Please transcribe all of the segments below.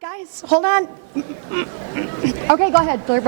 Guys, hold on. Okay, go ahead, Blair.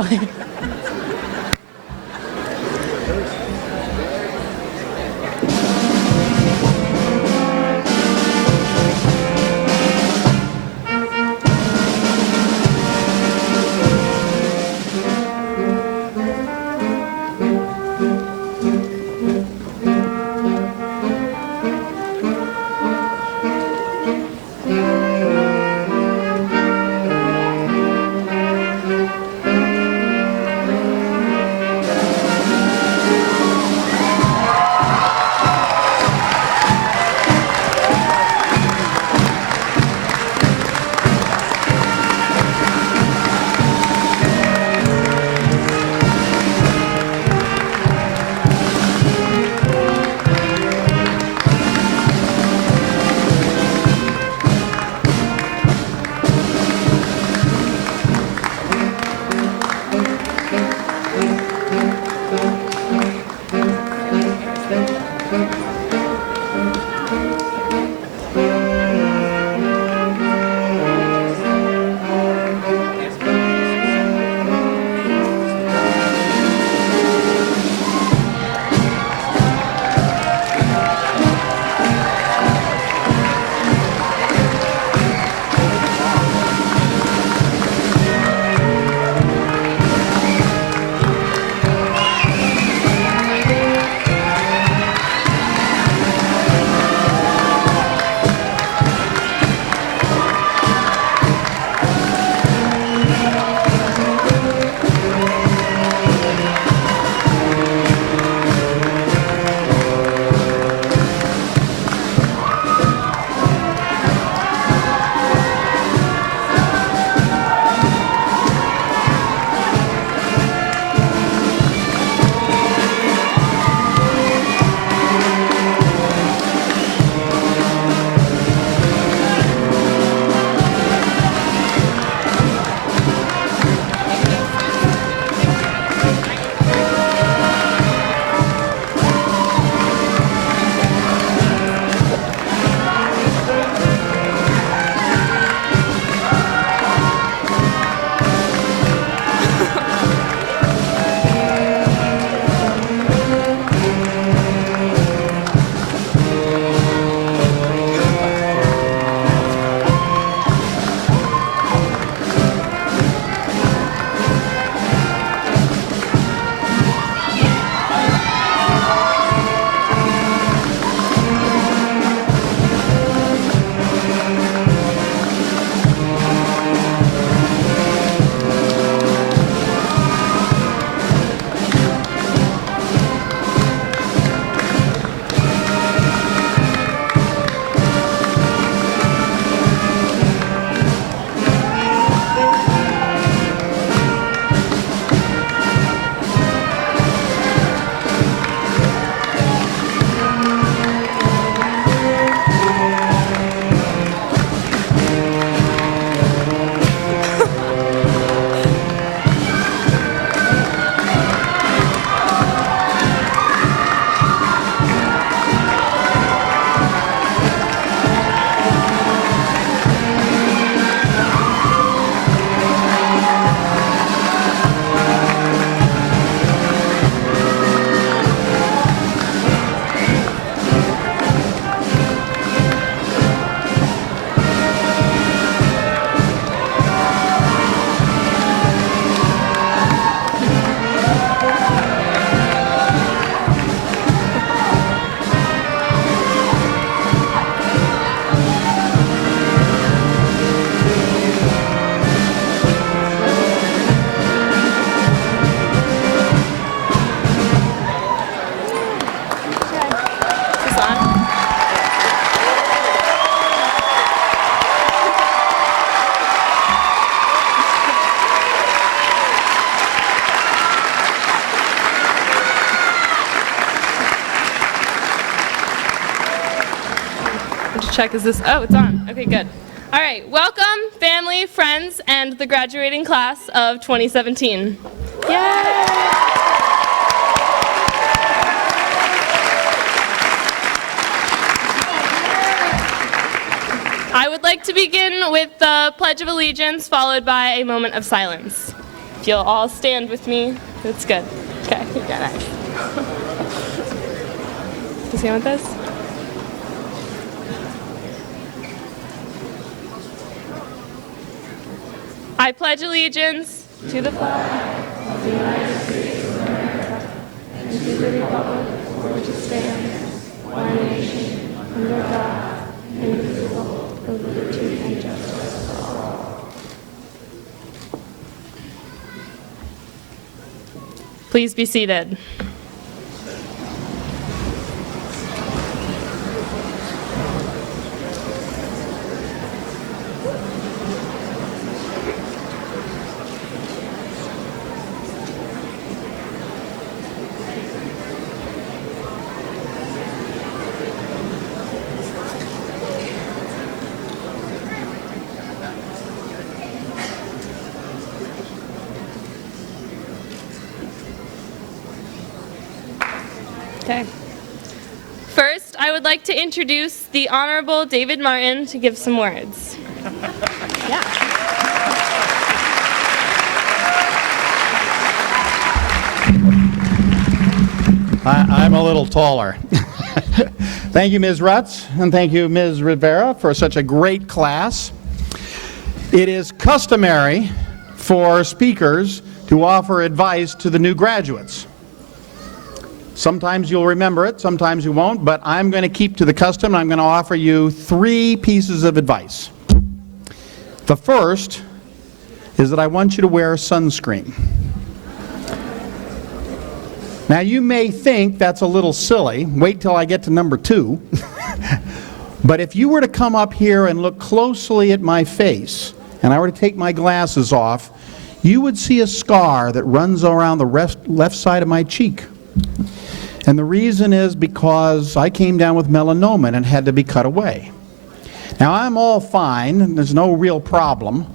Check, is this, oh, it's on. Okay, good. All right, welcome, family, friends, and the graduating class of 2017. Yay! I would like to begin with the Pledge of Allegiance, followed by a moment of silence. If you'll all stand with me, that's good. Okay, yeah, nice. You stand with us? I pledge allegiance to the flag of the United States of America and to the republic for which it stands, one nation, under God, indivisible, with liberty and justice for all. Please be seated. Okay. First, I would like to introduce the Honorable David Martin to give some words. Yeah. I'm a little taller. Thank you, Ms. Rutz, and thank you, Ms. Rivera, for such a great class. It is customary for speakers to offer advice to the new graduates. Sometimes you'll remember it, sometimes you won't, but I'm going to keep to the custom. I'm going to offer you 3 pieces of advice. The first is that I want you to wear sunscreen. Now, you may think that's a little silly. Wait till I get to number 2. But if you were to come up here and look closely at my face, and I were to take my glasses off, you would see a scar that runs around the left side of my cheek. And the reason is because I came down with melanoma and had to be cut away. Now, I'm all fine, and there's no real problem.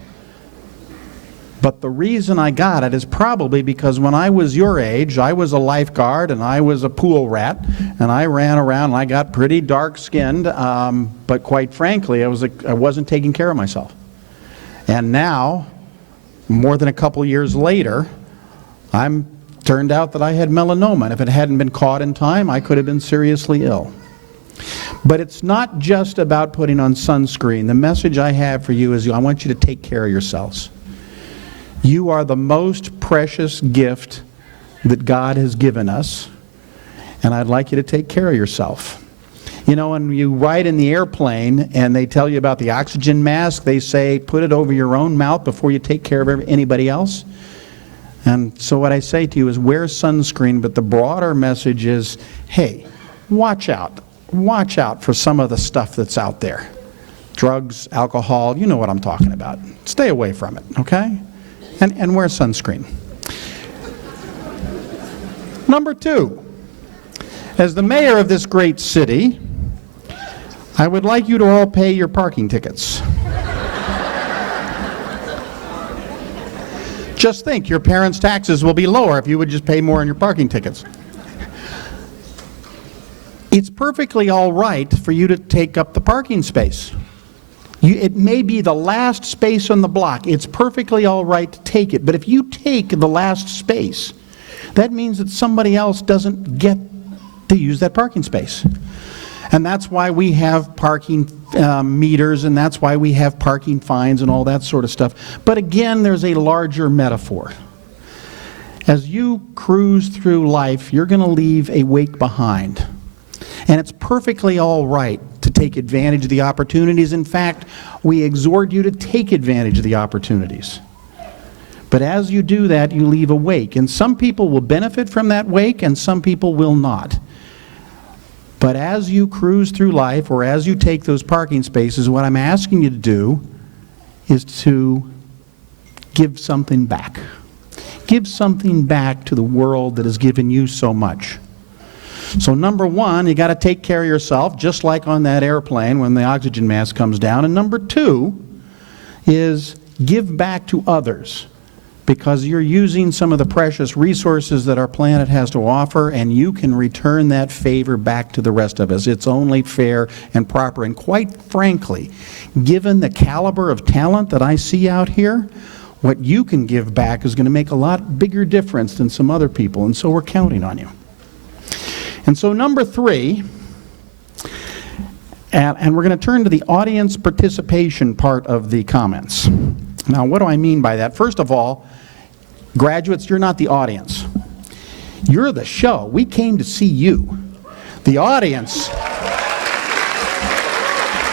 But the reason I got it is probably because when I was your age, I was a lifeguard and I was a pool rat, and I ran around and I got pretty dark-skinned, but quite frankly, I wasn't taking care of myself. And now, more than a couple years later, turned out that I had melanoma, and if it hadn't been caught in time, I could have been seriously ill. But it's not just about putting on sunscreen. The message I have for you is I want you to take care of yourselves. You are the most precious gift that God has given us, and I'd like you to take care of yourself. You know, when you ride in the airplane and they tell you about the oxygen mask, they say put it over your own mouth before you take care of anybody else. And so what I say to you is wear sunscreen, but the broader message is, hey, watch out. Watch out for some of the stuff that's out there. Drugs, alcohol, you know what I'm talking about. Stay away from it, okay? And wear sunscreen. Number 2, as the mayor of this great city, I would like you to all pay your parking tickets. Just think, your parents' taxes will be lower if you would just pay more on your parking tickets. It's perfectly all right for you to take up the parking space. It may be the last space on the block. It's perfectly all right to take it. But if you take the last space, that means that somebody else doesn't get to use that parking space. And that's why we have parking meters, and that's why we have parking fines and all that sort of stuff. But again, there's a larger metaphor. As you cruise through life, you're going to leave a wake behind. And it's perfectly all right to take advantage of the opportunities. In fact, we exhort you to take advantage of the opportunities. But as you do that, you leave a wake. And some people will benefit from that wake, and some people will not. But as you cruise through life, or as you take those parking spaces, what I'm asking you to do is to give something back. Give something back to the world that has given you so much. So number 1, you got to take care of yourself, just like on that airplane when the oxygen mask comes down. And number 2 is give back to others. because you're using some of the precious resources that our planet has to offer, and you can return that favor back to the rest of us. It's only fair and proper. And quite frankly, given the caliber of talent that I see out here, what you can give back is going to make a lot bigger difference than some other people, and so we're counting on you. And so number 3, and we're going to turn to the audience participation part of the comments. Now, what do I mean by that? First of all, graduates, you're not the audience. You're the show. We came to see you. The audience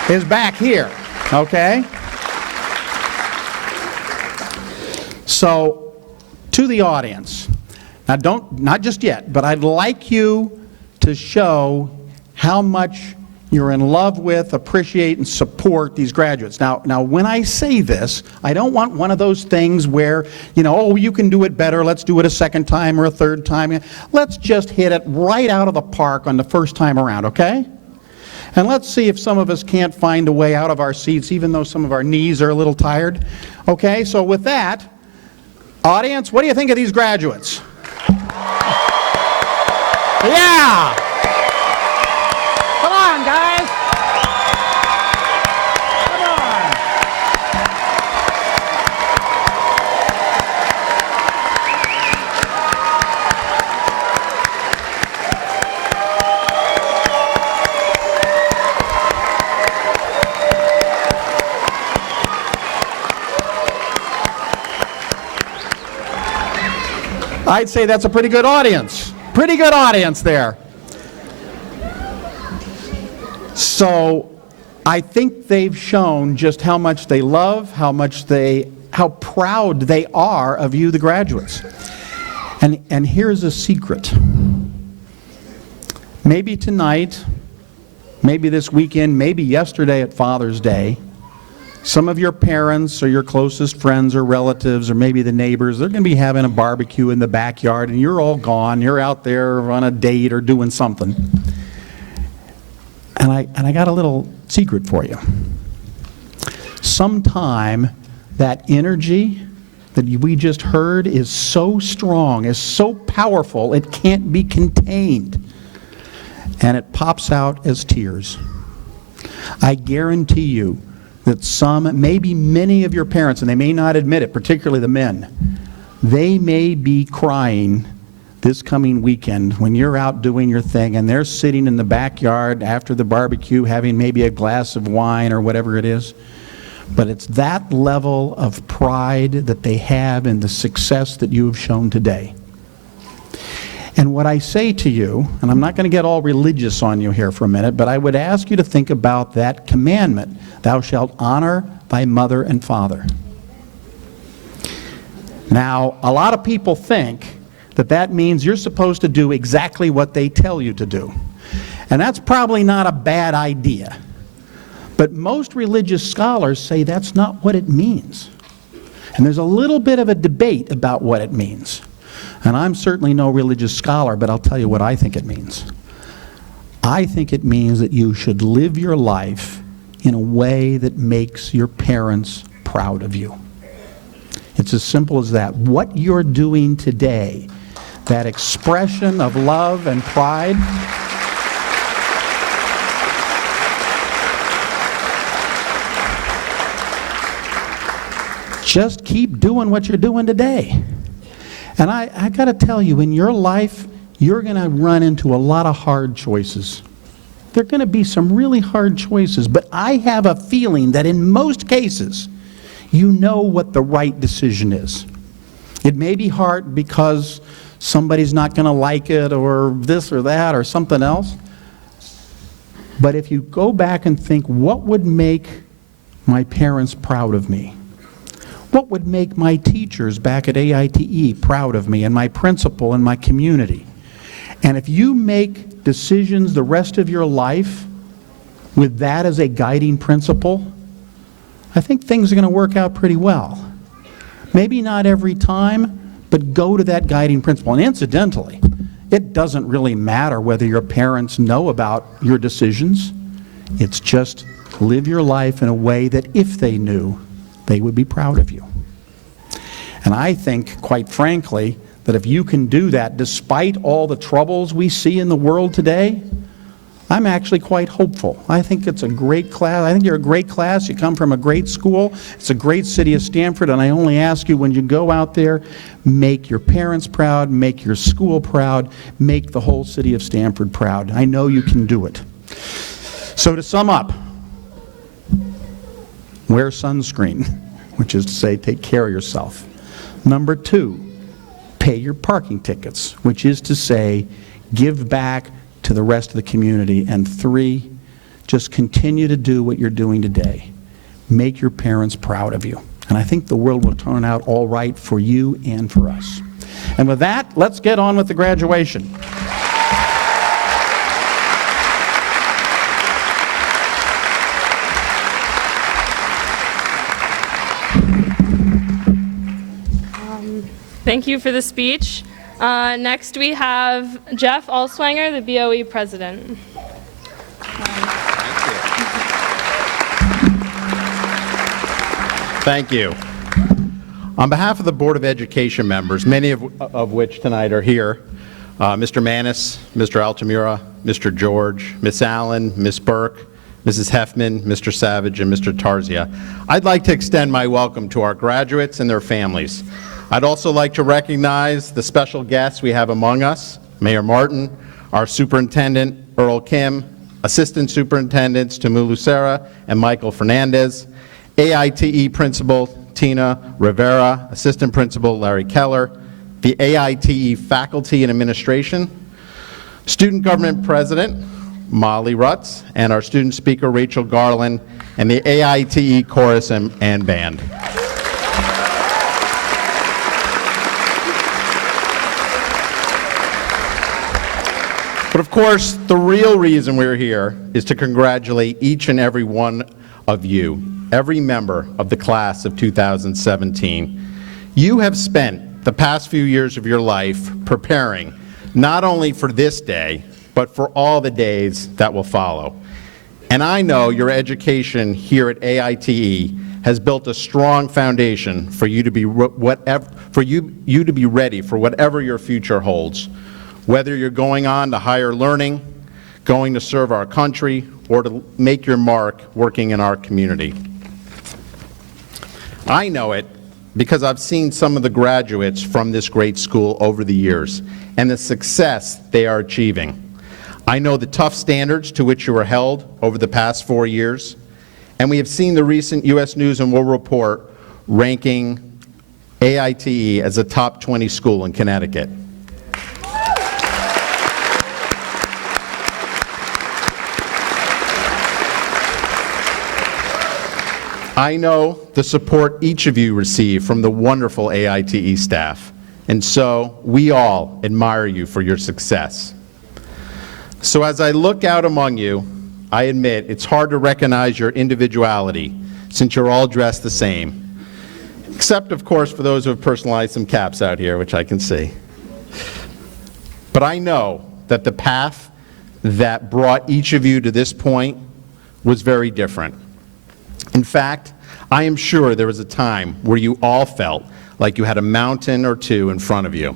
is back here, okay? So, to the audience, now not just yet, but I'd like you to show how much you're in love with, appreciate, and support these graduates. Now, when I say this, I don't want one of those things where, oh, you can do it better, let's do it a second time or a third time. Let's just hit it right out of the park on the first time around, okay? And let's see if some of us can't find a way out of our seats, even though some of our knees are a little tired. Okay, so with that, audience, what do you think of these graduates? Yeah! Come on, guys! Come on! I'd say that's a pretty good audience. Pretty good audience there. So I think they've shown just how much they love, how proud they are of you, the graduates. And here's a secret. Maybe tonight, maybe this weekend, maybe yesterday at Father's Day, some of your parents or your closest friends or relatives or maybe the neighbors, they're going to be having a barbecue in the backyard and you're all gone. You're out there on a date or doing something. And I got a little secret for you. Sometime that energy that we just heard is so strong, is so powerful, it can't be contained. And it pops out as tears. I guarantee you that some, maybe many of your parents, and they may not admit it, particularly the men, they may be crying this coming weekend when you're out doing your thing and they're sitting in the backyard after the barbecue having maybe a glass of wine or whatever it is. But it's that level of pride that they have in the success that you have shown today. And what I say to you, and I'm not going to get all religious on you here for a minute, but I would ask you to think about that commandment, thou shalt honor thy mother and father. Now, a lot of people think that that means you're supposed to do exactly what they tell you to do. And that's probably not a bad idea. But most religious scholars say that's not what it means. And there's a little bit of a debate about what it means. And I'm certainly no religious scholar, but I'll tell you what I think it means. I think it means that you should live your life in a way that makes your parents proud of you. It's as simple as that. What you're doing today, that expression of love and pride, just keep doing what you're doing today. And I got to tell you, in your life, you're going to run into a lot of hard choices. There are going to be some really hard choices, but I have a feeling that in most cases, you know what the right decision is. It may be hard because somebody's not going to like it or this or that or something else. But if you go back and think, what would make my parents proud of me? What would make my teachers back at AITE proud of me and my principal and my community? And if you make decisions the rest of your life with that as a guiding principle, I think things are going to work out pretty well. Maybe not every time, but go to that guiding principle. And incidentally, it doesn't really matter whether your parents know about your decisions. It's just live your life in a way that if they knew, they would be proud of you. And I think, quite frankly, that if you can do that, despite all the troubles we see in the world today, I'm actually quite hopeful. I think it's a great class. I think you're a great class. You come from a great school. It's a great city of Stamford, and I only ask you, when you go out there, make your parents proud, make your school proud, make the whole city of Stamford proud. I know you can do it. So to sum up, wear sunscreen, which is to say, take care of yourself. Number 2, pay your parking tickets, which is to say, give back to the rest of the community. And 3, just continue to do what you're doing today. Make your parents proud of you. And I think the world will turn out all right for you and for us. And with that, let's get on with the graduation. Thank you for the speech. Next we have Jeff Alswanger, the BOE president. Thank you. On behalf of the Board of Education members, many of which tonight are here, Mr. Manis, Mr. Altamura, Mr. George, Miss Allen, Miss Burke, Mrs. Heffman, Mr. Savage, and Mr. Tarzia, I'd like to extend my welcome to our graduates and their families. I'd also like to recognize the special guests we have among us, Mayor Martin, our Superintendent, Earl Kim, Assistant Superintendents, Tamu Lucera and Michael Fernandez, AITE Principal Tina Rivera, Assistant Principal Larry Keller, the AITE Faculty and Administration, Student Government President Molly Rutz, and our Student Speaker Rachel Garland, and the AITE Chorus and Band. But of course, the real reason we're here is to congratulate each and every one of you, every member of the class of 2017. You have spent the past few years of your life preparing not only for this day, but for all the days that will follow. And I know your education here at AITE has built a strong foundation for you to be ready for whatever your future holds. Whether you're going on to higher learning, going to serve our country, or to make your mark working in our community. I know it because I've seen some of the graduates from this great school over the years and the success they are achieving. I know the tough standards to which you were held over the past 4 years, and we have seen the recent U.S. News and World Report ranking AITE as a top 20 school in Connecticut. I know the support each of you receive from the wonderful AITE staff, and so we all admire you for your success. So as I look out among you, I admit it's hard to recognize your individuality since you're all dressed the same, except of course for those who have personalized some caps out here, which I can see. But I know that the path that brought each of you to this point was very different. In fact, I am sure there was a time where you all felt like you had a mountain or two in front of you.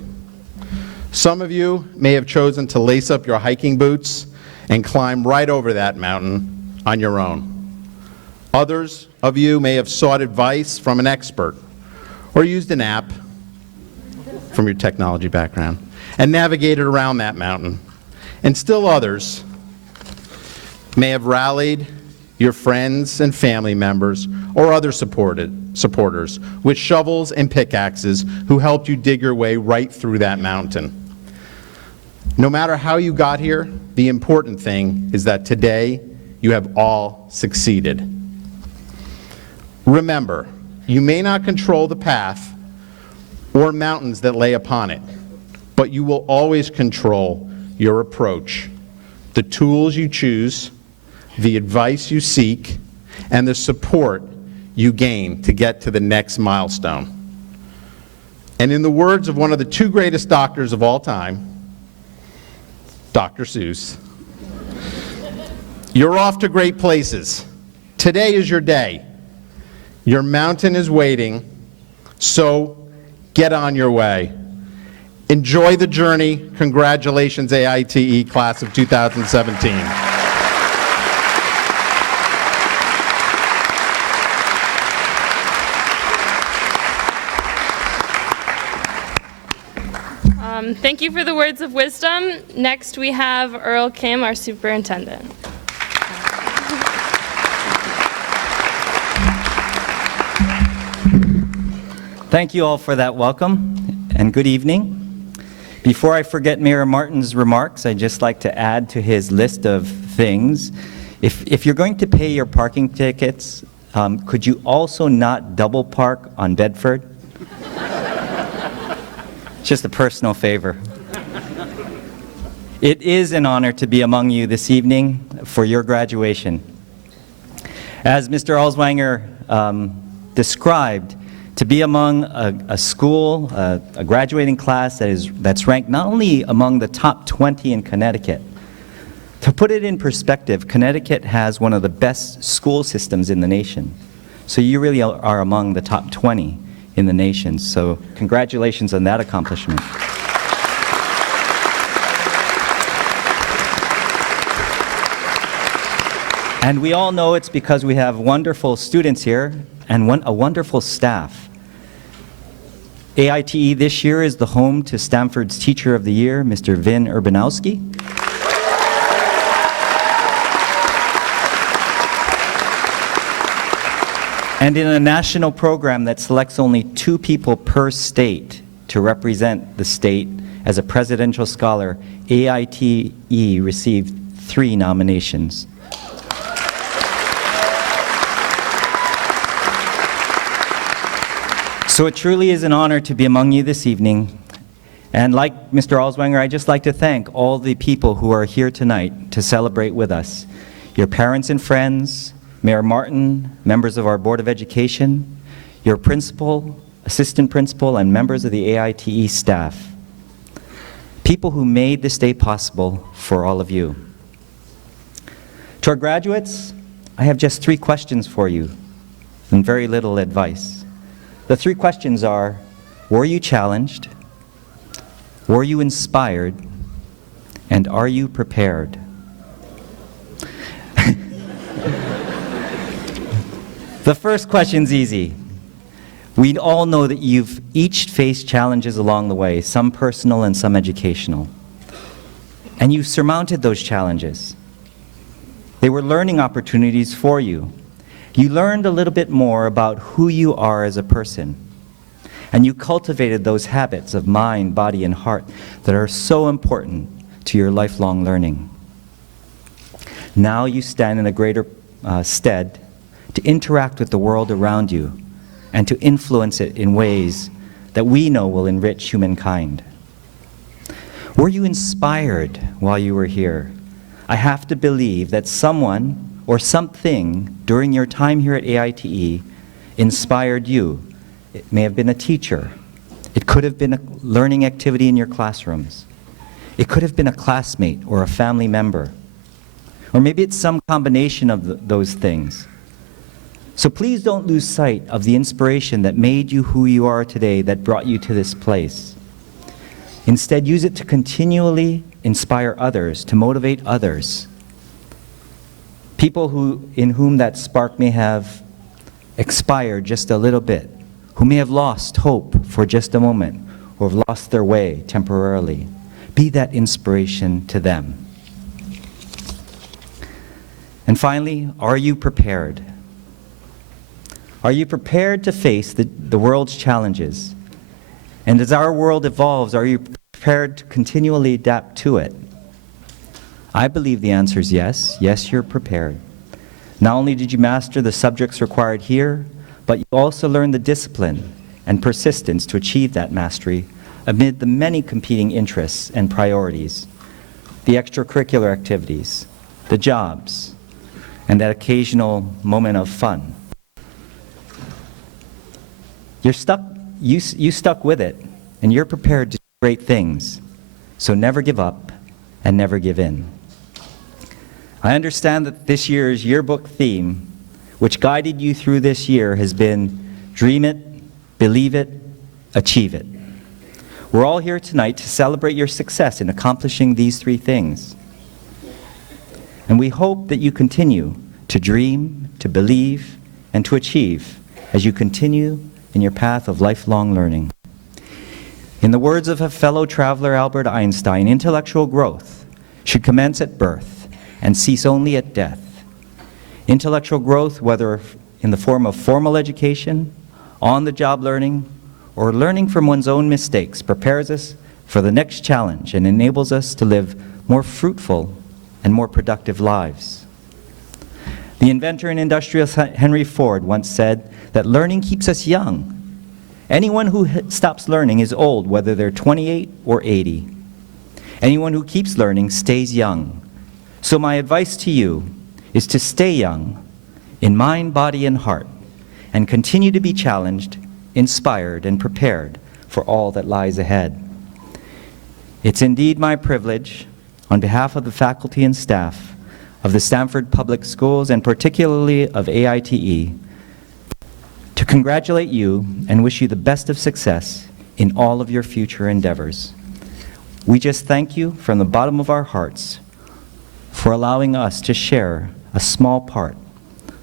Some of you may have chosen to lace up your hiking boots and climb right over that mountain on your own. Others of you may have sought advice from an expert or used an app from your technology background and navigated around that mountain. And still others may have rallied your friends and family members or other supporters with shovels and pickaxes who helped you dig your way right through that mountain. No matter how you got here, the important thing is that today you have all succeeded. Remember, you may not control the path or mountains that lay upon it, but you will always control your approach, the tools you choose, the advice you seek, and the support you gain to get to the next milestone. And in the words of one of the 2 greatest doctors of all time, Dr. Seuss, you're off to great places. Today is your day. Your mountain is waiting, so get on your way. Enjoy the journey. Congratulations, AITE Class of 2017. Thank you for the words of wisdom. Next, we have Earl Kim, our superintendent. Thank you all for that welcome, and good evening. Before I forget Mayor Martin's remarks, I'd just like to add to his list of things. If you're going to pay your parking tickets, could you also not double park on Bedford? Just a personal favor. It is an honor to be among you this evening for your graduation. As Mr. Alswanger described, to be among a school, a graduating class that's ranked not only among the top 20 in Connecticut. To put it in perspective, Connecticut has one of the best school systems in the nation. So you really are among the top 20 in the nation. So congratulations on that accomplishment. And we all know it's because we have wonderful students here and a wonderful staff. AITE this year is the home to Stanford's Teacher of the Year, Mr. Vin Urbanowski. And in a national program that selects only 2 people per state to represent the state as a presidential scholar, AITE received 3 nominations. So it truly is an honor to be among you this evening. And like Mr. Alswanger, I'd just like to thank all the people who are here tonight to celebrate with us. Your parents and friends, Mayor Martin, members of our Board of Education, your principal, assistant principal, and members of the AITE staff. People who made this day possible for all of you. To our graduates, I have just 3 questions for you and very little advice. The 3 questions are, were you challenged? Were you inspired? And are you prepared? The first question's easy. We all know that you've each faced challenges along the way, some personal and some educational. And you've surmounted those challenges. They were learning opportunities for you. You learned a little bit more about who you are as a person. And you cultivated those habits of mind, body, and heart that are so important to your lifelong learning. Now you stand in a greater stead to interact with the world around you and to influence it in ways that we know will enrich humankind. Were you inspired while you were here? I have to believe that someone or something during your time here at AITE inspired you. It may have been a teacher. It could have been a learning activity in your classrooms. It could have been a classmate or a family member. Or maybe it's some combination of those things. So please don't lose sight of the inspiration that made you who you are today, that brought you to this place. Instead, use it to continually inspire others, to motivate others. People in whom that spark may have expired just a little bit, who may have lost hope for just a moment, or have lost their way temporarily. Be that inspiration to them. And finally, are you prepared? Are you prepared to face the world's challenges? And as our world evolves, are you prepared to continually adapt to it? I believe the answer is yes. Yes, you're prepared. Not only did you master the subjects required here, but you also learned the discipline and persistence to achieve that mastery amid the many competing interests and priorities, the extracurricular activities, the jobs, and that occasional moment of fun. You stuck with it, and you're prepared to do great things. So never give up and never give in. I understand that this year's yearbook theme, which guided you through this year, has been dream it, believe it, achieve it. We're all here tonight to celebrate your success in accomplishing these three things. And we hope that you continue to dream, to believe, and to achieve as you continue in your path of lifelong learning. In the words of a fellow traveler, Albert Einstein, intellectual growth should commence at birth and cease only at death. Intellectual growth, whether in the form of formal education, on-the-job learning, or learning from one's own mistakes, prepares us for the next challenge and enables us to live more fruitful and more productive lives. The inventor and industrialist Henry Ford once said that learning keeps us young. Anyone who stops learning is old, whether they're 28 or 80. Anyone who keeps learning stays young. So my advice to you is to stay young in mind, body, and heart, and continue to be challenged, inspired, and prepared for all that lies ahead. It's indeed my privilege, on behalf of the faculty and staff of the Stanford Public Schools, and particularly of AITE, to congratulate you and wish you the best of success in all of your future endeavors. We just thank you from the bottom of our hearts for allowing us to share a small part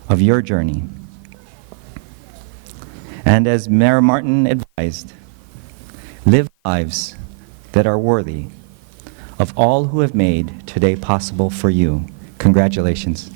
of your journey. And as Mayor Martin advised, live lives that are worthy of all who have made today possible for you. Congratulations.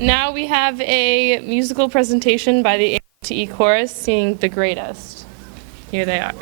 Now we have a musical presentation by the AITE Chorus singing The Greatest. Here they are.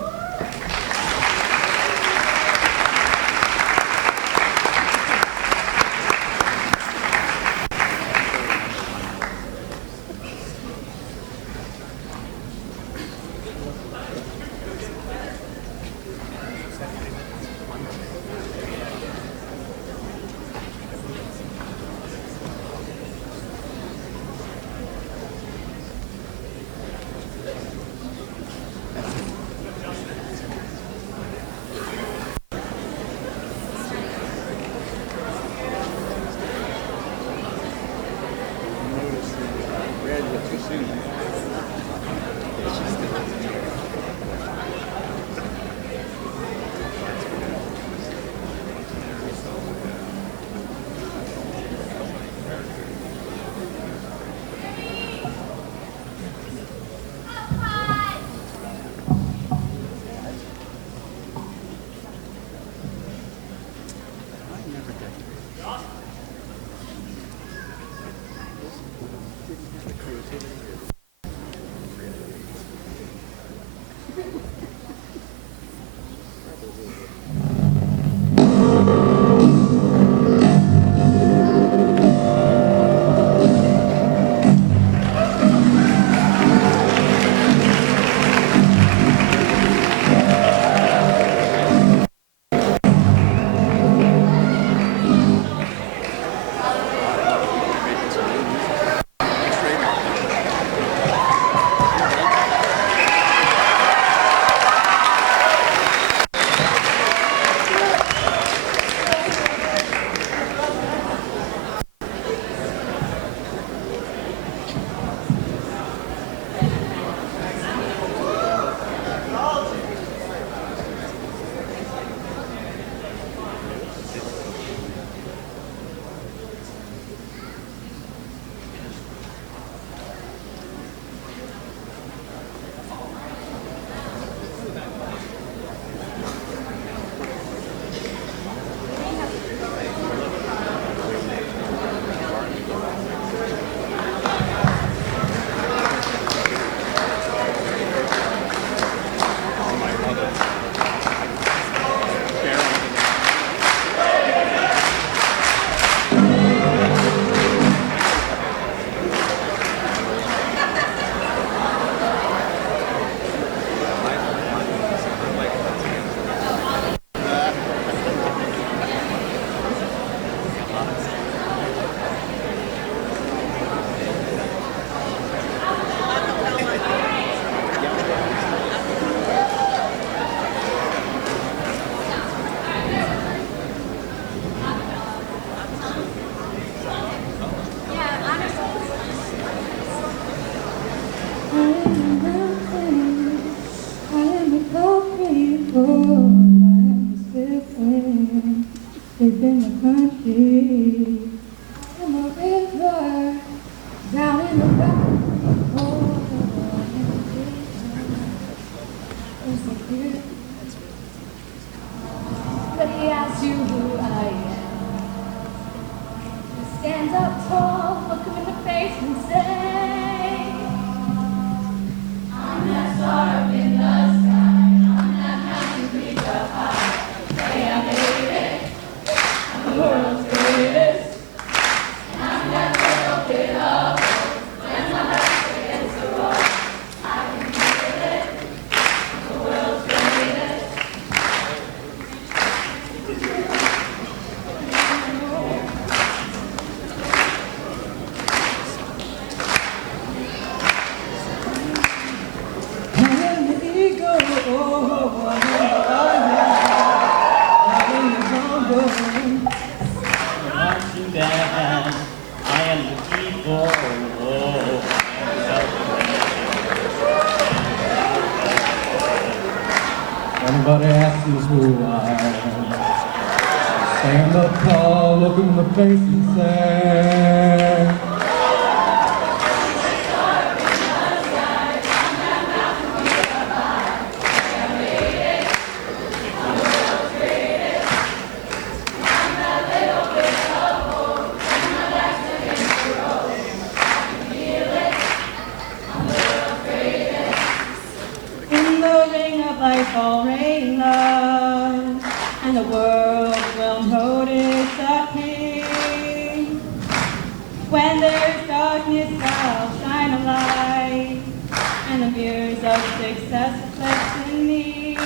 Deep in the country, I'm a river, down in the valley. Oh, there's a river. But he asks you who I am. He stands up tall, look him in the face and say, I'm that star up in the sky, I'm that mountain peak up high. Say I made it. The world's greatest, and I'm that little bit of hope. When my back's against the wall, I can feel it. I'm the world's greatest. I am the eagle, I am the jungle. Marching band, I am the people. Everybody asks us who I am. Stand up tall, look in the face and say, In the ring of life all reign love, and the world will notice a king. When there's darkness, I'll shine a light, and the mirrors of success reflect in me.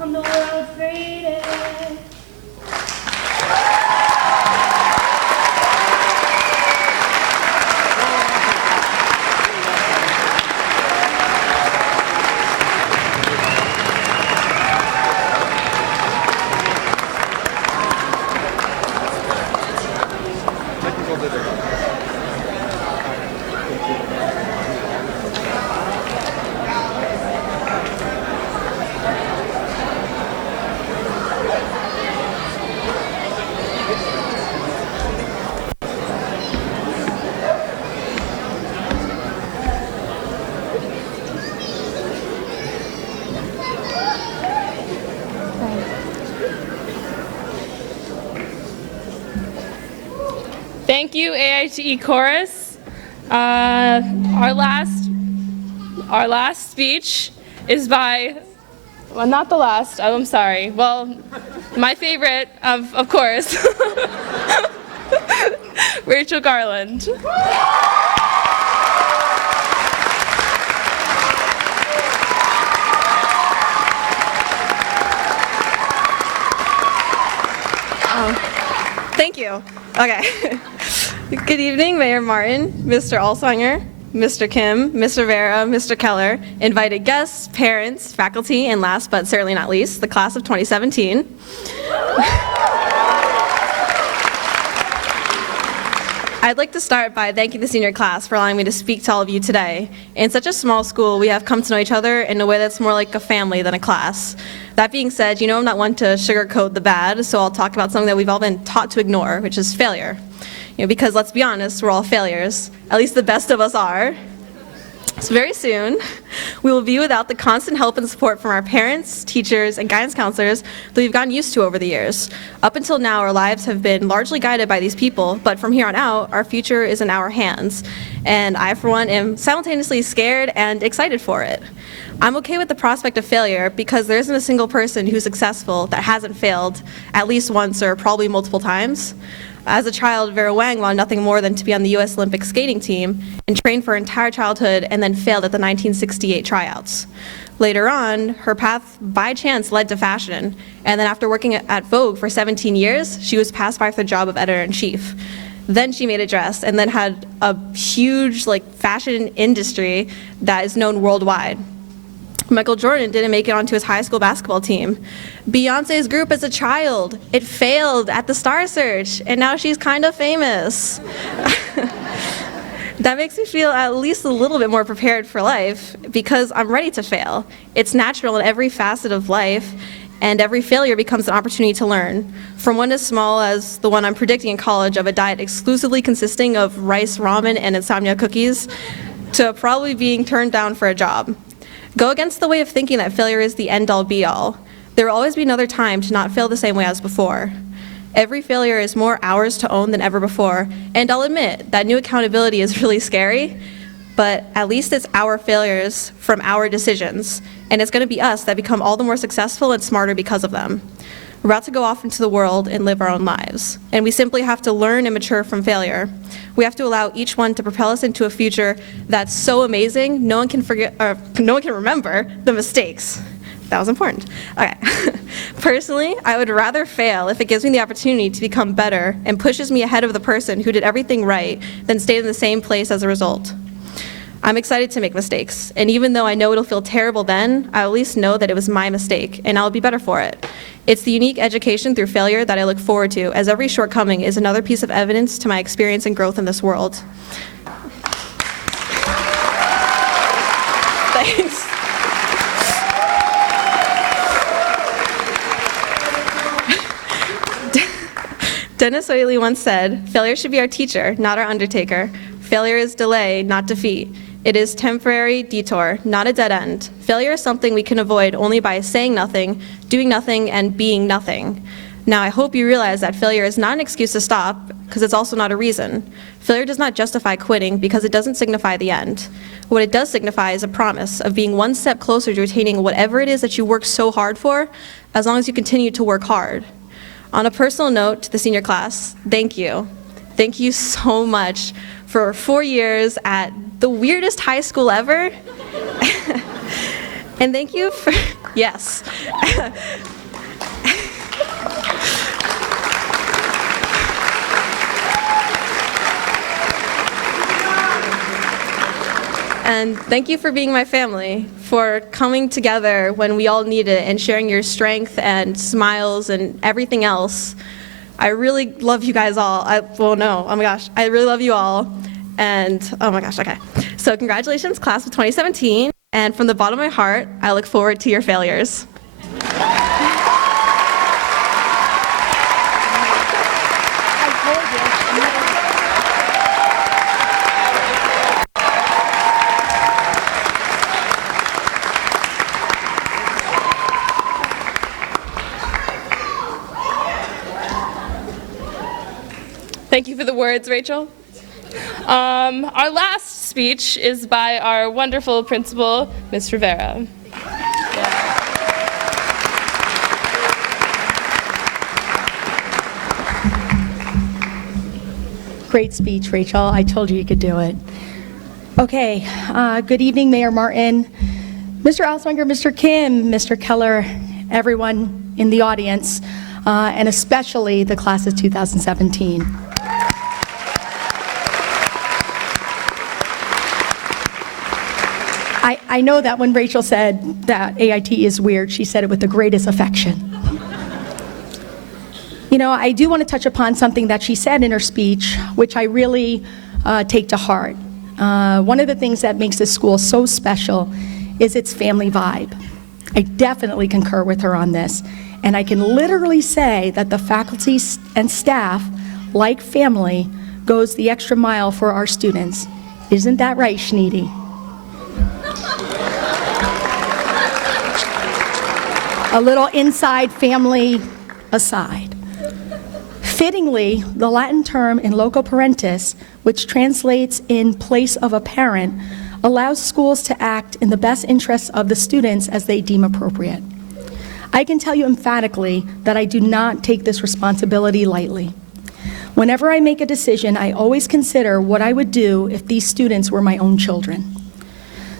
I'm the world's greatest. Thank you, AITE Chorus. Our last speech is by, well, not the last, oh, I'm sorry. Well, my favorite, of course, Rachel Garland. Thank you. Okay. Good evening, Mayor Martin, Mr. Alswanger, Mr. Kim, Mr. Vera, Mr. Keller, invited guests, parents, faculty, and last but certainly not least, the class of 2017. I'd like to start by thanking the senior class for allowing me to speak to all of you today. In such a small school, we have come to know each other in a way that's more like a family than a class. That being said, you know I'm not one to sugarcoat the bad, so I'll talk about something that we've all been taught to ignore, which is failure. Because let's be honest, we're all failures. At least the best of us are. So very soon, we will be without the constant help and support from our parents, teachers, and guidance counselors that we've gotten used to over the years. Up until now, our lives have been largely guided by these people, but from here on out, our future is in our hands. And I, for one, am simultaneously scared and excited for it. I'm okay with the prospect of failure because there isn't a single person who's successful that hasn't failed at least once or probably multiple times. As a child, Vera Wang wanted nothing more than to be on the U.S. Olympic skating team and trained for her entire childhood and then failed at the 1968 tryouts. Later on, her path by chance led to fashion, and then after working at Vogue for 17 years, she was passed by for the job of editor-in-chief. Then she made a dress and then had a huge fashion industry that is known worldwide. Michael Jordan didn't make it onto his high school basketball team. Beyoncé's group as a child, it failed at the Star Search, and now she's kind of famous. That makes me feel at least a little bit more prepared for life because I'm ready to fail. It's natural in every facet of life, and every failure becomes an opportunity to learn. From one as small as the one I'm predicting in college of a diet exclusively consisting of rice, ramen, and insomnia cookies, to probably being turned down for a job. Go against the way of thinking that failure is the end-all be-all. There will always be another time to not fail the same way as before. Every failure is more ours to own than ever before, and I'll admit that new accountability is really scary, but at least it's our failures from our decisions, and it's going to be us that become all the more successful and smarter because of them. We're about to go off into the world and live our own lives, and we simply have to learn and mature from failure. We have to allow each one to propel us into a future that's so amazing, no one can forget, or no one can remember the mistakes. That was important. Okay. Personally, I would rather fail if it gives me the opportunity to become better and pushes me ahead of the person who did everything right than stay in the same place as a result. I'm excited to make mistakes, and even though I know it'll feel terrible then, I'll at least know that it was my mistake, and I'll be better for it. It's the unique education through failure that I look forward to, as every shortcoming is another piece of evidence to my experience and growth in this world. Thanks. Dennis Whaley once said, "Failure should be our teacher, not our undertaker. Failure is delay, not defeat. It is temporary detour, not a dead end. Failure is something we can avoid only by saying nothing, doing nothing, and being nothing." Now, I hope you realize that failure is not an excuse to stop, because it's also not a reason. Failure does not justify quitting because it doesn't signify the end. What it does signify is a promise of being one step closer to attaining whatever it is that you work so hard for, as long as you continue to work hard. On a personal note to the senior class, thank you. Thank you so much for 4 years at the weirdest high school ever. And thank you for, yes. And thank you for being my family, for coming together when we all need it and sharing your strength and smiles and everything else. I really love you guys all. Oh my gosh, I really love you all. And oh my gosh, okay. So congratulations, class of 2017. And from the bottom of my heart, I look forward to your failures. Thank you for the words, Rachel. Our last speech is by our wonderful principal, Ms. Rivera. Great speech, Rachel. I told you could do it. Okay, good evening, Mayor Martin, Mr. Alswanger, Mr. Kim, Mr. Keller, everyone in the audience, and especially the class of 2017. I know that when Rachel said that AIT is weird, she said it with the greatest affection. You know, I do want to touch upon something that she said in her speech, which I really take to heart. One of the things that makes this school so special is its family vibe. I definitely concur with her on this, and I can literally say that the faculty and staff, like family, goes the extra mile for our students. Isn't that right, Schneedy? A little inside family aside. Fittingly, the Latin term in loco parentis, which translates in place of a parent, allows schools to act in the best interests of the students as they deem appropriate. I can tell you emphatically that I do not take this responsibility lightly. Whenever I make a decision, I always consider what I would do if these students were my own children.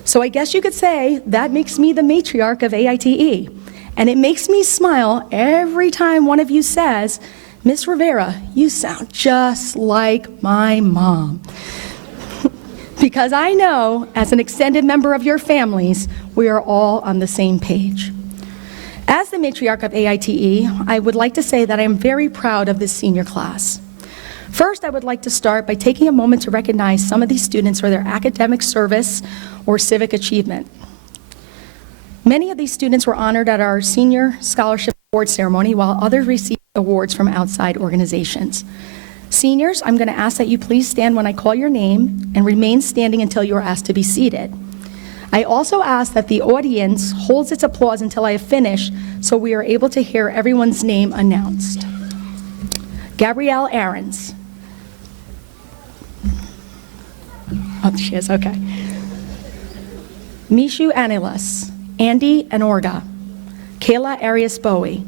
So I guess you could say that makes me the matriarch of AITE, and it makes me smile every time one of you says, "Miss Rivera, you sound just like my mom." Because I know, as an extended member of your families, we are all on the same page. As the matriarch of AITE, I would like to say that I am very proud of this senior class. First, I would like to start by taking a moment to recognize some of these students for their academic service or civic achievement. Many of these students were honored at our Senior Scholarship Award ceremony, while others received awards from outside organizations. Seniors, I'm going to ask that you please stand when I call your name and remain standing until you are asked to be seated. I also ask that the audience holds its applause until I have finished so we are able to hear everyone's name announced. Gabrielle Ahrens. Oh, she is, okay. Mishu Anilas, Andy Anorga, Kayla Arias Bowie,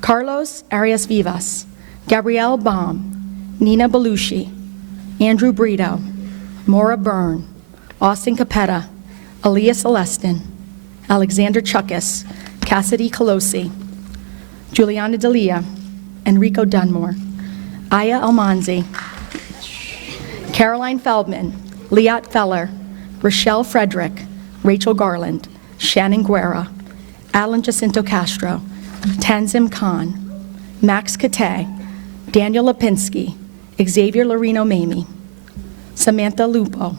Carlos Arias Vivas, Gabrielle Baum, Nina Belushi, Andrew Brito, Maura Byrne, Austin Capetta, Aaliyah Celestin, Alexander Chuckus, Cassidy Colosi, Juliana Delia, Enrico Dunmore, Aya Almanzi, Caroline Feldman, Liat Feller, Rochelle Frederick, Rachel Garland, Shannon Guerra, Alan Jacinto Castro, Tanzim Khan, Max Kate, Daniel Lipinski, Xavier Lorino Mamie, Samantha Lupo,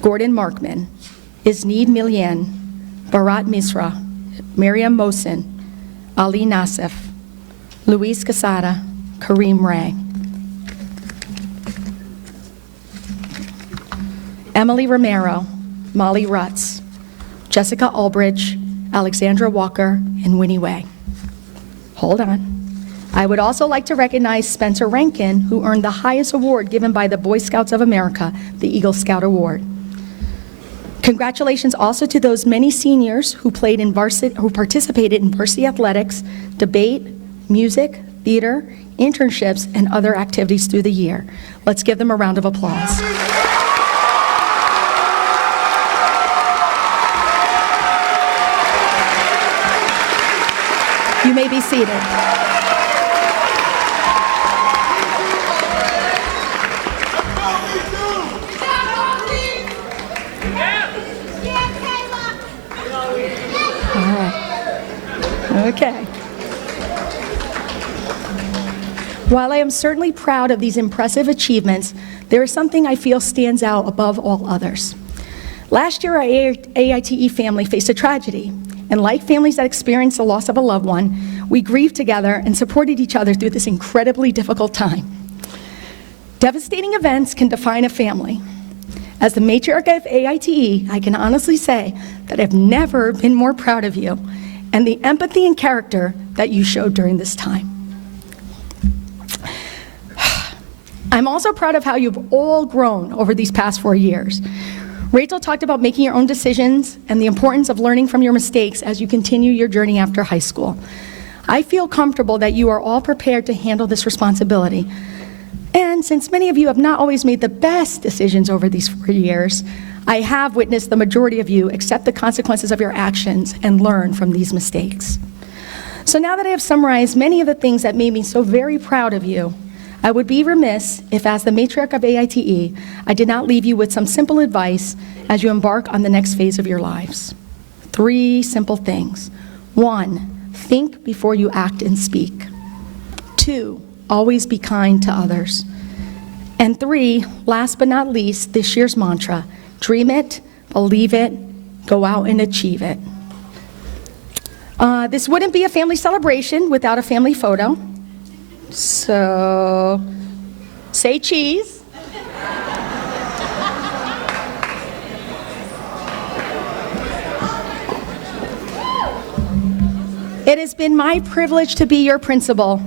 Gordon Markman, Isneed Milian, Bharat Misra, Miriam Mosin, Ali Nassif, Luis Casada, Kareem Ray. Emily Romero, Molly Rutz, Jessica Albridge, Alexandra Walker, and Winnie Way. Hold on. I would also like to recognize Spencer Rankin, who earned the highest award given by the Boy Scouts of America, the Eagle Scout Award. Congratulations also to those many seniors who participated in varsity athletics, debate, music, theater, internships, and other activities through the year. Let's give them a round of applause. You may be seated. All right. Okay. While I am certainly proud of these impressive achievements, there is something I feel stands out above all others. Last year, our AITE family faced a tragedy. And like families that experience the loss of a loved one, we grieved together and supported each other through this incredibly difficult time. Devastating events can define a family. As the matriarch of AITE, I can honestly say that I've never been more proud of you and the empathy and character that you showed during this time. I'm also proud of how you've all grown over these past 4 years. Rachel talked about making your own decisions and the importance of learning from your mistakes as you continue your journey after high school. I feel comfortable that you are all prepared to handle this responsibility. And since many of you have not always made the best decisions over these 4 years, I have witnessed the majority of you accept the consequences of your actions and learn from these mistakes. So now that I have summarized many of the things that made me so very proud of you, I would be remiss if, as the matriarch of AITE, I did not leave you with some simple advice as you embark on the next phase of your lives. 3 simple things. 1, think before you act and speak. 2, always be kind to others. And 3, last but not least, this year's mantra, dream it, believe it, go out and achieve it. This wouldn't be a family celebration without a family photo. So, say cheese. It has been my privilege to be your principal.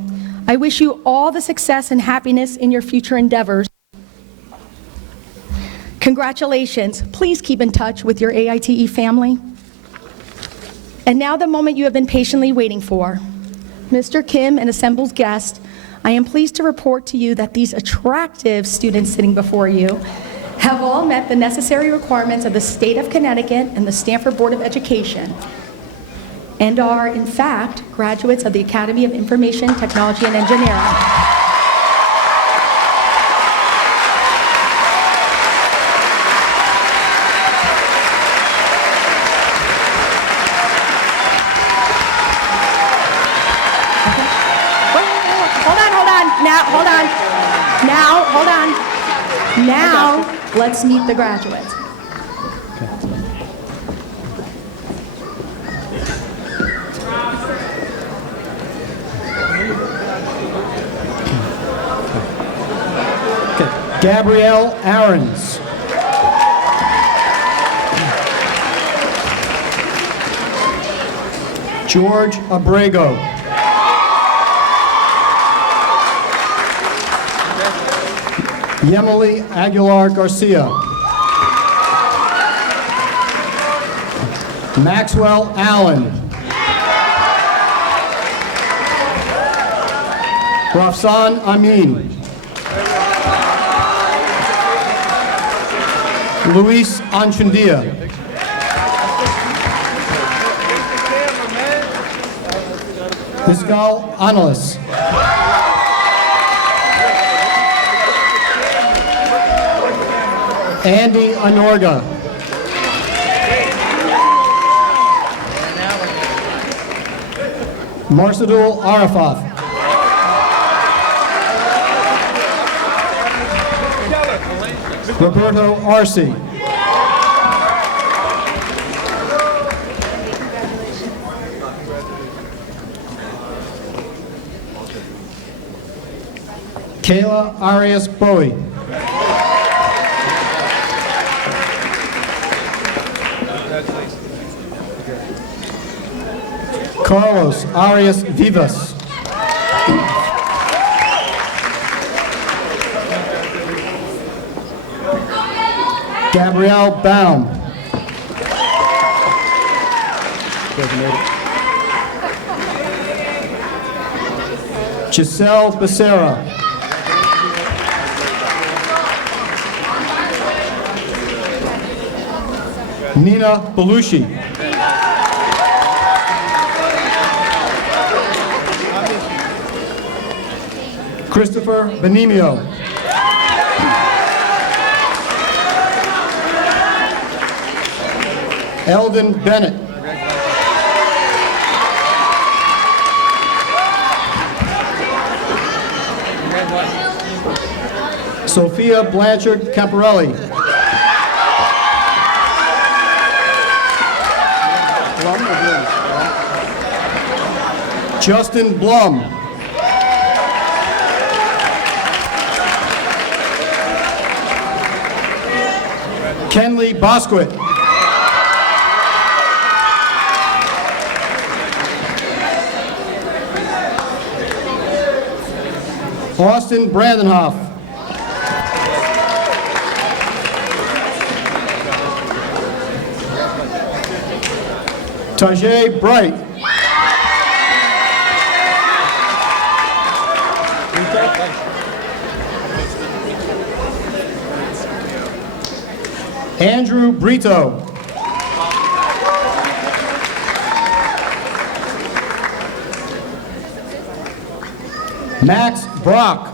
I wish you all the success and happiness in your future endeavors. Congratulations. Please keep in touch with your AITE family. And now the moment you have been patiently waiting for. Mr. Kim and assembled guests, I am pleased to report to you that these attractive students sitting before you have all met the necessary requirements of the state of Connecticut and the Stanford Board of Education, and are, in fact, graduates of the Academy of Information Technology and Engineering. Now, let's meet the graduates. Gabrielle Aarons. George Abrego. Yemily Aguilar Garcia. Maxwell Allen. Rafsan Amin. Luis Anchandia. Pascal Analis. Andy Anorga. Marsadul Arafat. Roberto Arce. Kayla Arias Bowie. Carlos Arias Vivas. Gabrielle Baum. Giselle Becerra. Nina Belushi. Christopher Benimio. Eldon Bennett. Sophia Blanchard Caparelli. Justin Blum. Kenley Bosquet. Austin Brandenhoff. Tajay Bright. Andrew Brito. Max Brock.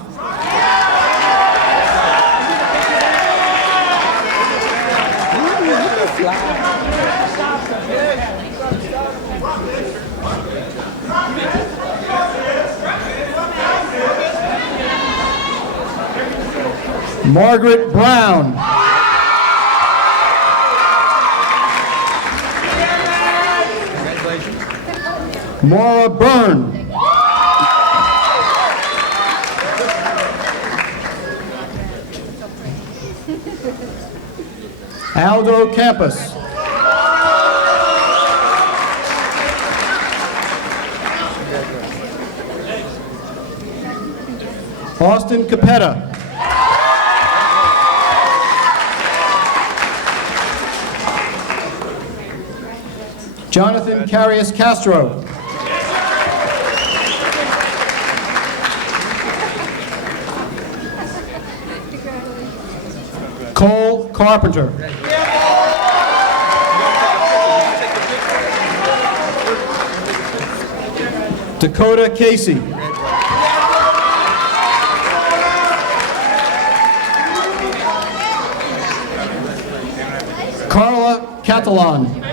Margaret Brown. Maura Byrne. Aldo Campus. Austin Capetta. Jonathan Carius Castro. Cole Carpenter. Dakota Casey. Carla Catalan.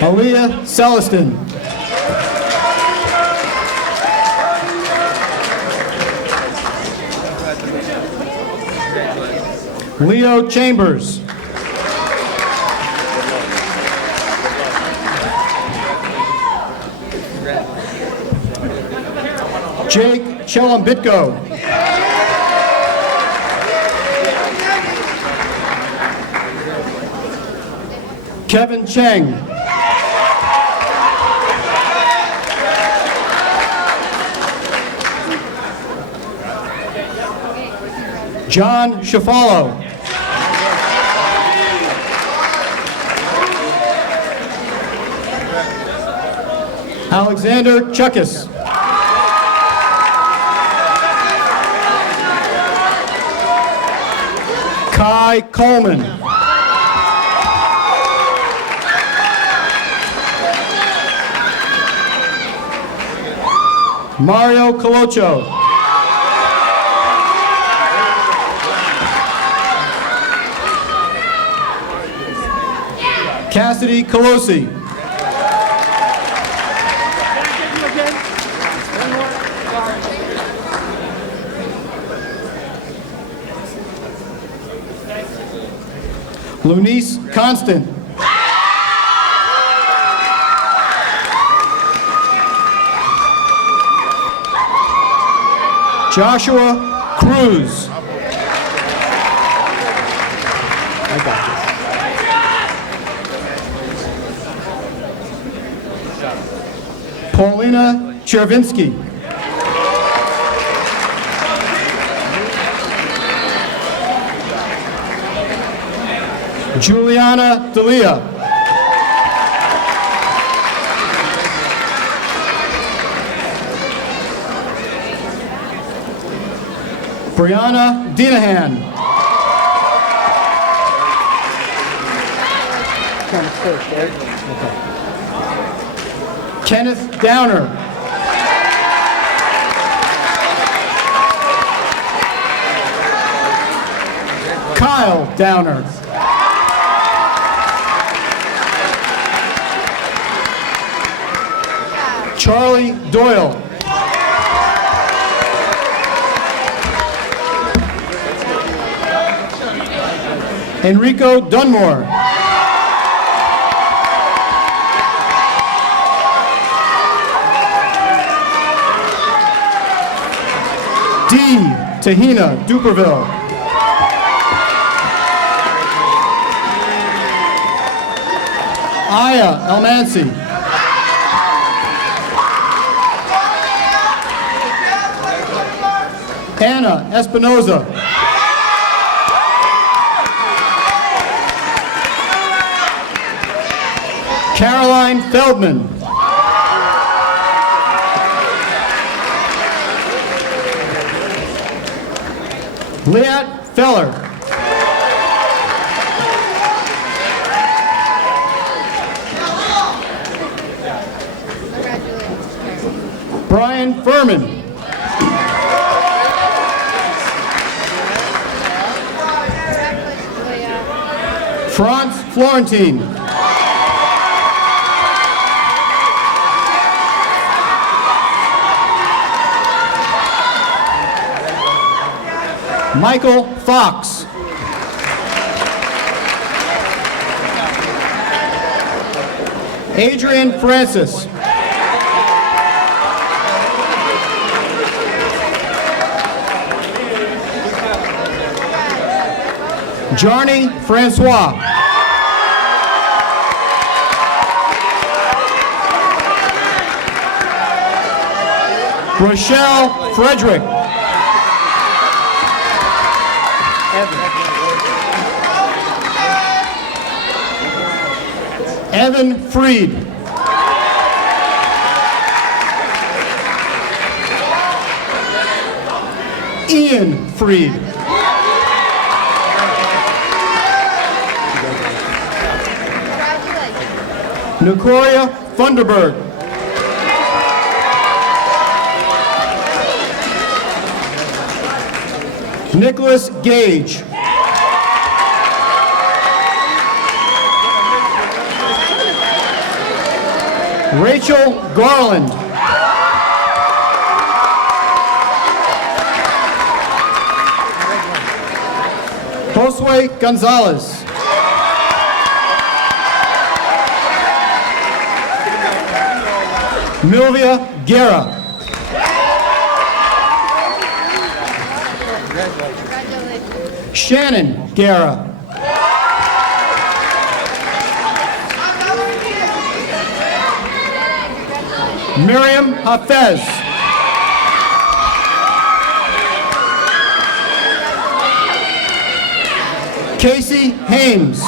Aaliyah Celestin. Leo Chambers. Jake Chelambitko. Kevin Cheng. John Shafalo. Alexander Chuckus. Kai Coleman. Mario Colocho. Cassidy Colosi. Lunice Constant. Joshua Cruz. Paulina Chervinsky. Juliana D'Elia. Brianna Dinahan. Kenneth Downer. Kyle Downer. Charlie Doyle. Enrico Dunmore. D. Tahina Duperville. Aya Almansi. Anna Espinoza. Caroline Feldman. Liat Feller. Brian Furman. Franz Florentine. Michael Fox. Adrian Francis. Jarny Francois. Rochelle Frederick. Evan Freed. Ian Freed. Nicoria Funderburg. Nicholas Gage. Rachel Garland. Josue Gonzalez. Milvia Guerra. Shannon Guerra. Miriam Hafez. Casey Hames.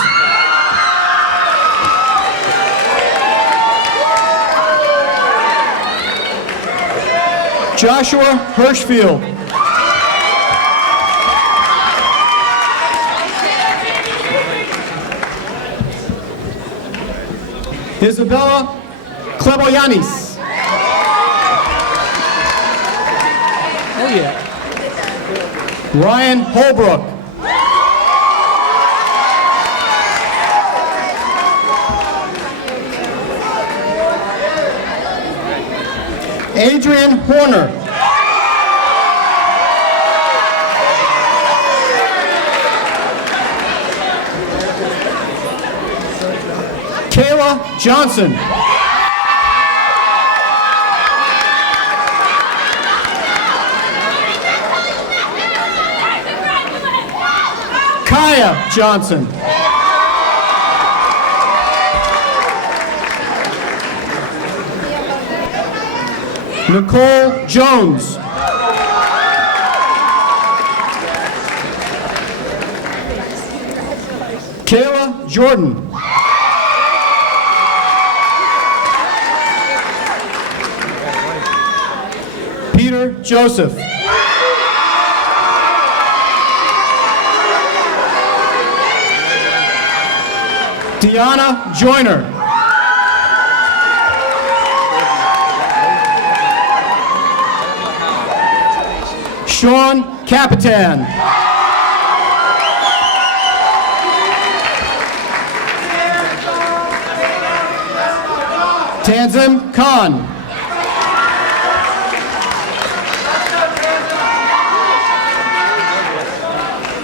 Joshua Hirschfield. Isabella Kleboyanis. Oh yeah. Ryan Holbrook. Adrian Horner. Kayla Johnson. Kaya Johnson. Nicole Jones. Kayla Jordan. Peter Joseph. Deanna Joyner. Sean Capitan. Tanzim Khan.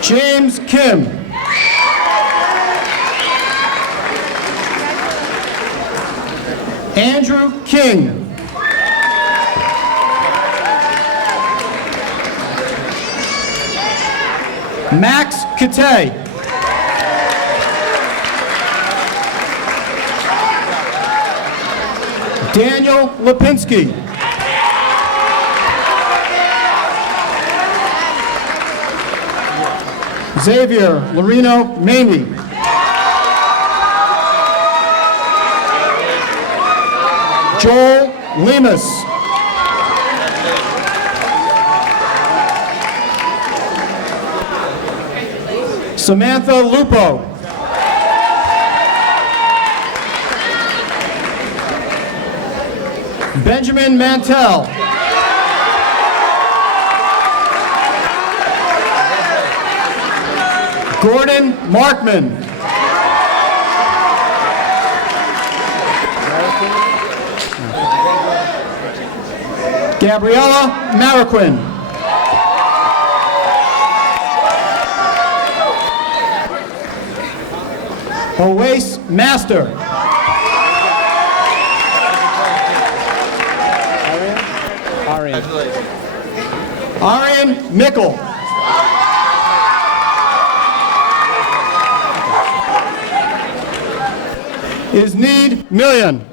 James Kim. Andrew King. Max Kate. Daniel Lipinski. Xavier Lorino Mamie. Joel Lemus. Samantha Lupo. Benjamin Mantell. Gordon Markman. Gabriella Mariquin. Oasis Master. Arian Mickle. Isneed Million.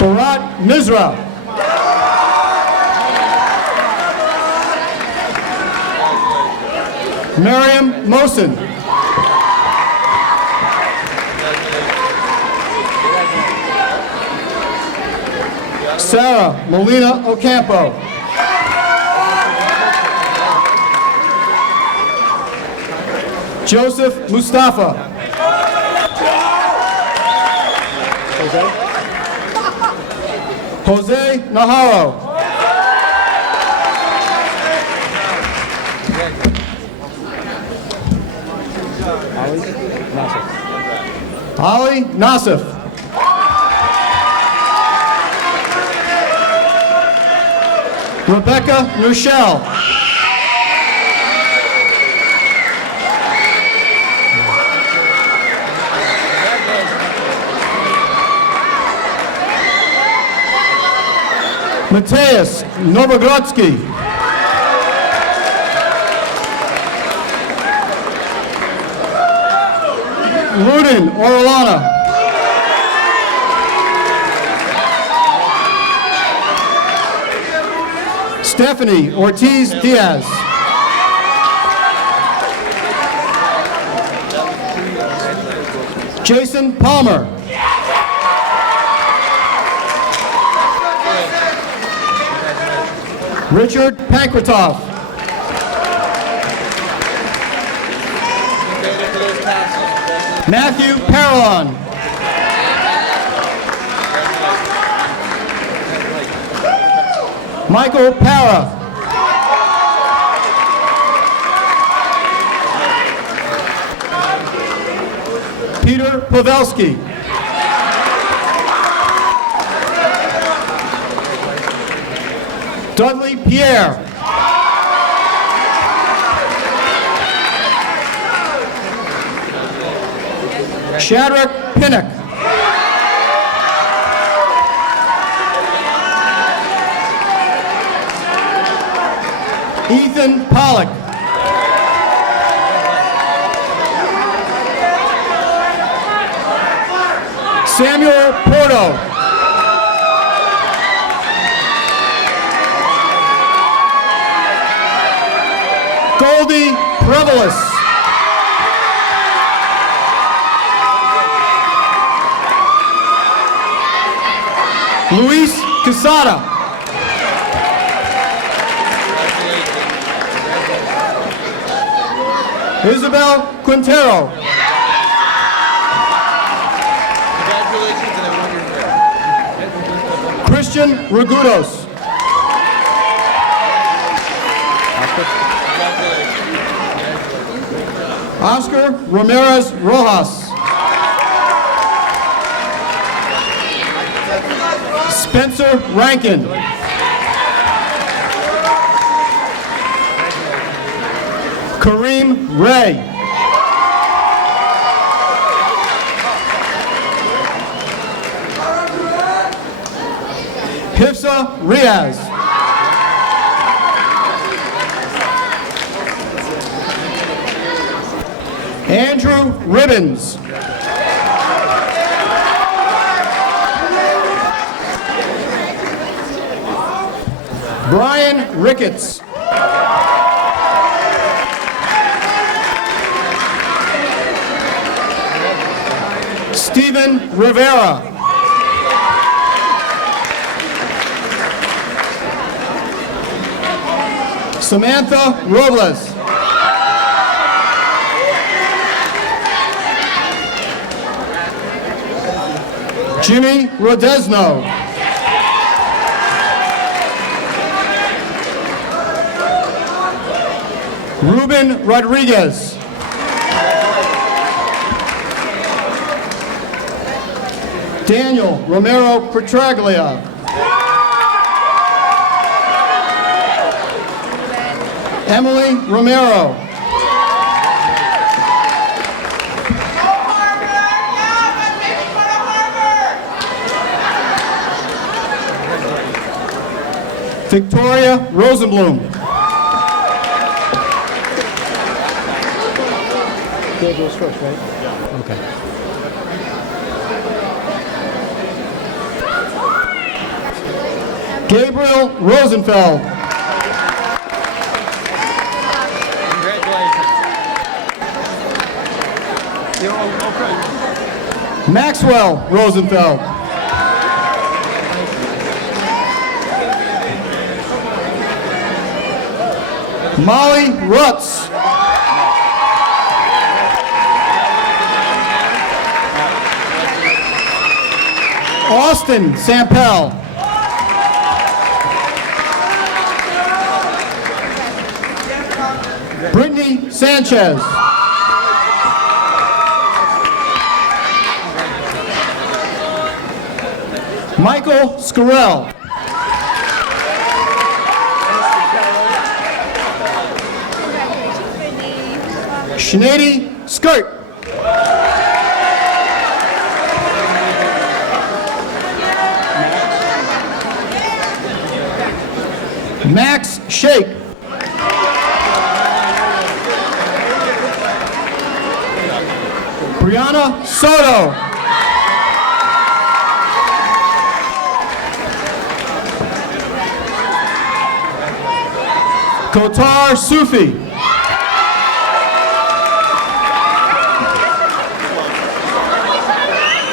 Barat Mizra. Miriam Mosin. Sarah Molina Ocampo. Joseph Mustafa. Jose Naharo. Ali Nassif. Rebecca Michelle. Mateus Novogrodsky. Ludin Orlana. Stephanie Ortiz Diaz. Jason Palmer. Richard Pankratoff. Matthew Paralon. Michael Para. Peter Pavelski. Dudley Pierre. Shadrach Pinnock. Ethan Pollock. Samuel Porto. Goldie Prevelis. Luis Quesada. Isabel Quintero. Congratulations, and I want your hair. Christian Ragudos. Oscar Ramirez Rojas. Spencer Rankin. Kareem Ray. Hifsa Riaz. Andrew Ribbons. Brian Ricketts. Stephen Rivera. Samantha Robles. Jimmy Rodesno. Ruben Rodriguez. Daniel Romero Petraglia. Emily Romero. Victoria Rosenblum. Dave goes first, right? Okay. Gabriel Rosenfeld. Congratulations. You're all friends. Maxwell Rosenfeld. Molly Rutz. Austin Sampel. Brittany Sanchez. Michael Scarell. Shanady Skirt. Max Shake. Brianna Soto. Kotar Sufi.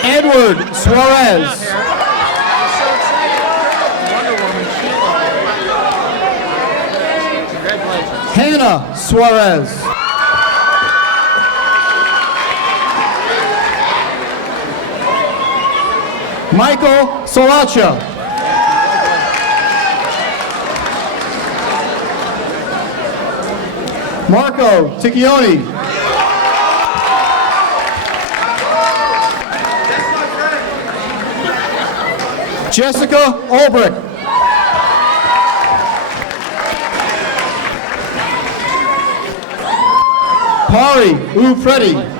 Edward Suarez. Hannah Suarez. Michael Solacha. Marco Ticchioni. Jessica Olbrich. Pari Ufredi.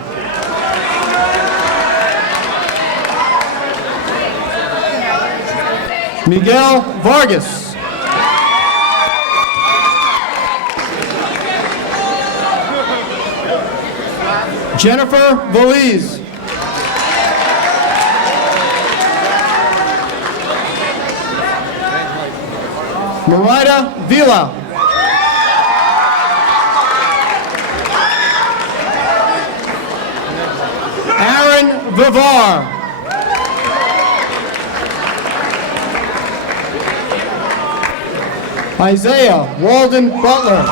Miguel Vargas. Jennifer Valiz. Marida Vila. Aaron Vivar. Isaiah Walden Butler.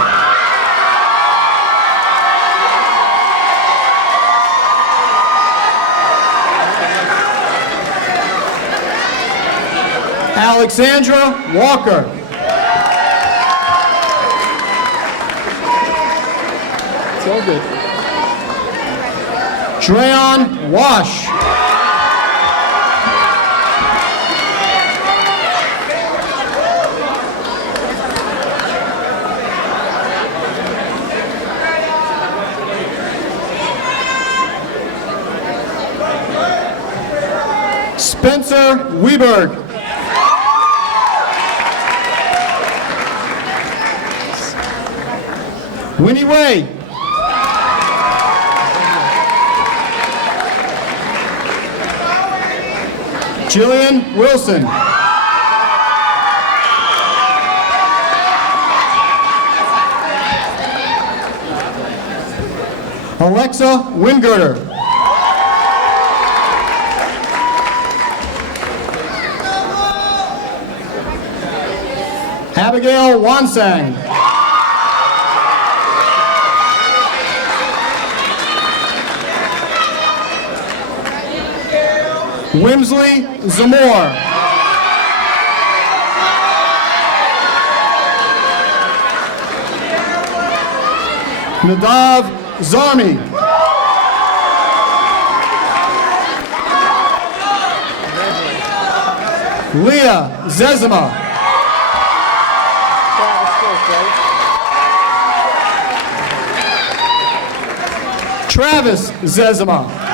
Alexandra Walker. It's all good. Dreon Wash. Spencer Weberg. Winnie Way. Jillian Wilson. Alexa Wingirter. Abigail Wansang. Wimsley Zamore. Nadav Zarmi. Leah Zezima. Travis Zezima.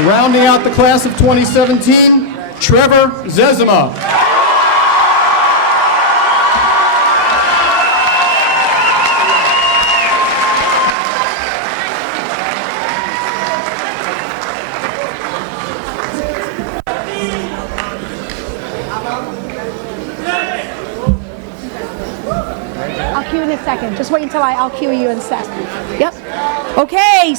Rounding out the class of 2017, Trevor Zezima. second. Just wait until I'll cue you in a sec. Yep. Okay.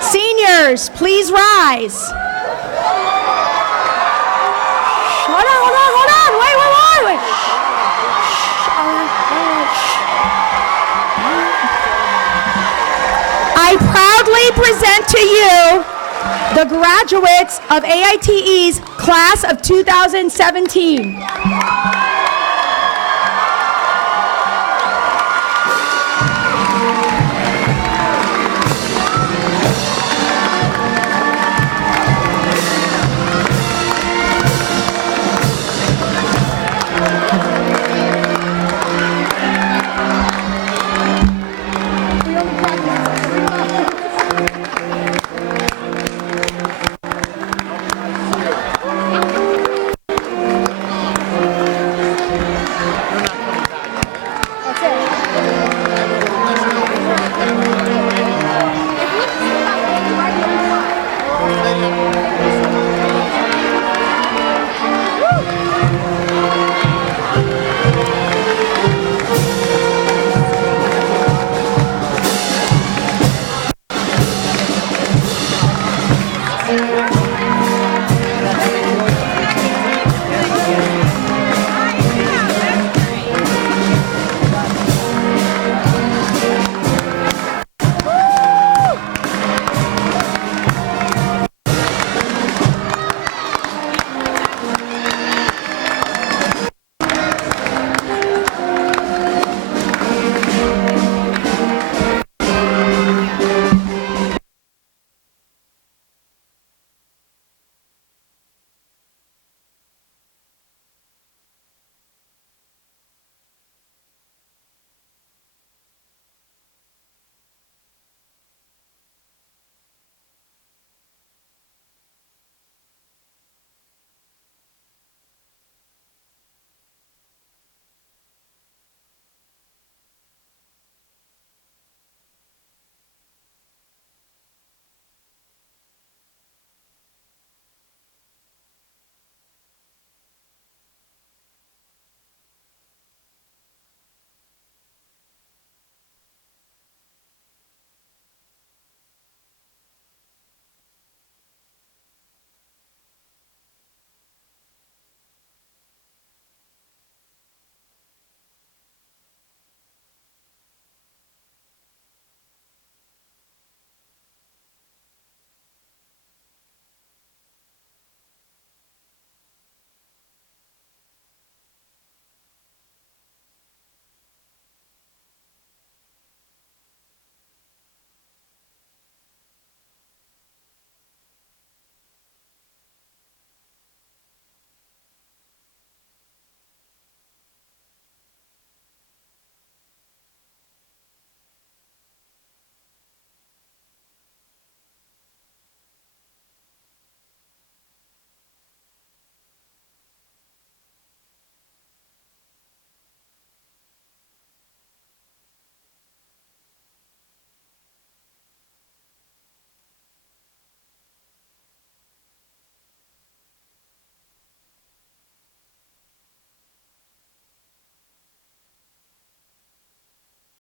Seniors, please rise. Hold on. Wait. I proudly present to you the graduates of AITE's class of 2017.